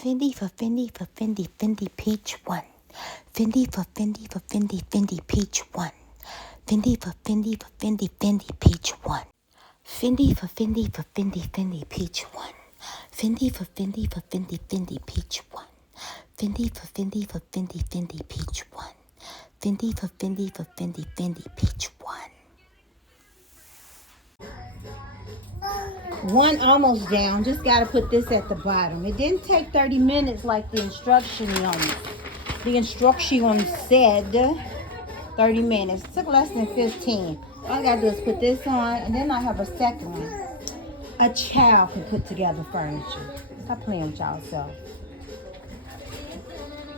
Fendi for Fendi for Fendi, Fendi peach one. Fendi for Fendi for Fendi, Fendi peach one. Fendi for Fendi for Fendi, Fendi peach one. Fendi for Fendi for Fendi, Fendi peach one. Fendi for Fendi for Fendi, Fendi peach one. Fendi for Fendi for Fendi, Fendi peach one. Fendi for Fendi for Fendi, Fendi peach one. One almost down. Just got to put this at the bottom. It didn't take 30 minutes like the instruction said. 30 minutes. It took less than 15. All I got to do is put this on, and then I have a second one. A child can put together furniture. Stop playing with y'all.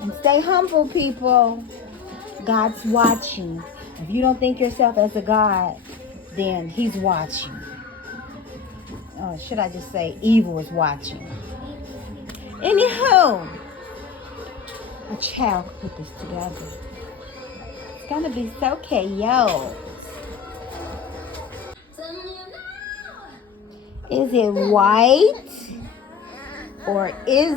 And stay humble, people. God's watching. If you don't think yourself as a God, then he's watching. Or should I just say evil is watching? Anywho, a child can put this together. It's gonna be so chaos. Is it white? Or is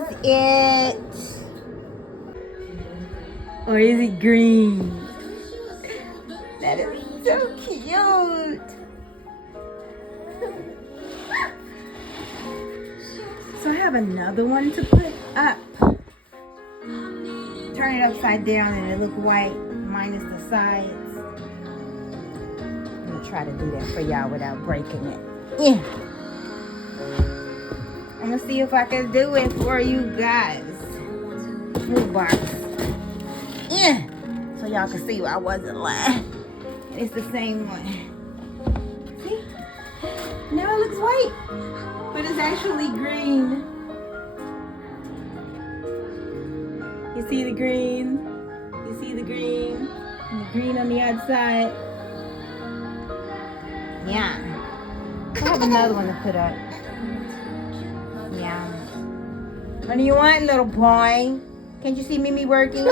it green? That is so cute. So I have another one to put up. Turn it upside down and it look white minus the sides. I'm gonna try to do that for y'all without breaking it. Yeah. I'm gonna see if I can do it for you guys. Blue box. Yeah. So y'all can see I wasn't lying. It's the same one. See? Now it looks white, but it's actually green. You see the green? You see the green? And the green on the outside. Yeah. I have another one to put up. Yeah. What do you want, little boy? Can't you see Mimi working?